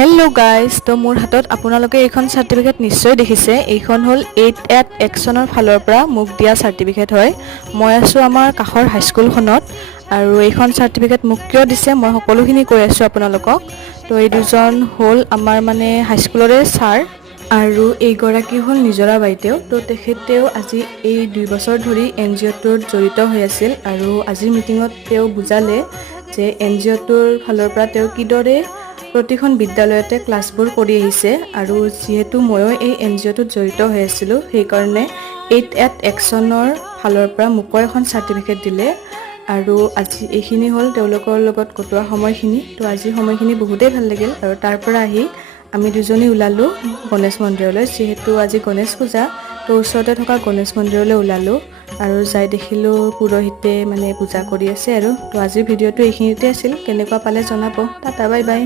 Hello' guys, তো মোৰ হাতত আপোনালোকে এইখন চাৰ্টিফিকেট নিশ্চয় দেখিছে। এইখন হ'ল 8 একশ্যনৰ ফালৰ পৰা মোক দিয়া চাৰ্টিফিকেট হয়। মই আছোঁ আমাৰ কাষৰ হাইস্কুলখনত, আৰু এইখন চাৰ্টিফিকেট মোক কিয় দিছে মই সকলোখিনি কৈ আছোঁ আপোনালোকক। তো এই দুজন হ'ল আমাৰ হাইস্কুলৰে ছাৰ, আৰু এইগৰাকী হ'ল নিজৰা বাইদেউ। তো তেখেতেও আজি এই 2 বছৰ ধৰি NGOটোত জড়িত হৈ আছিল, আৰু আজিৰ মিটিঙত তেওঁ বুজালে যে NGOটোৰ ফালৰ পৰা তেওঁ কিদৰে প্ৰতিখন বিদ্যালয়তে ক্লাছবোৰ কৰি আহিছে। আৰু যিহেতু ময়ো এই NGOটোত জড়িত হৈ আছিলোঁ, সেইকাৰণে 8 একশ্যনৰ ফালৰ পৰা মোকো এখন চাৰ্টিফিকেট দিলে। আৰু আজি এইখিনি হ'ল তেওঁলোকৰ লগত কটোৱা সময়খিনি। তো আজিৰ সময়খিনি বহুতেই ভাল লাগিল, আৰু তাৰ পৰা আহি আমি দুজনী ওলালোঁ গণেশ মন্দিৰলৈ। যিহেতু আজি গণেশ পূজা, তো ওচৰতে থকা গণেশ মন্দিৰলৈ ওলালোঁ, আৰু যাই দেখিলোঁ পুৰোহিতে পূজা কৰি আছে। আৰু তো আজিৰ ভিডিঅ'টো এইখিনিতে আছিল। কেনেকুৱা পালে জনাব। Tata, bye bye.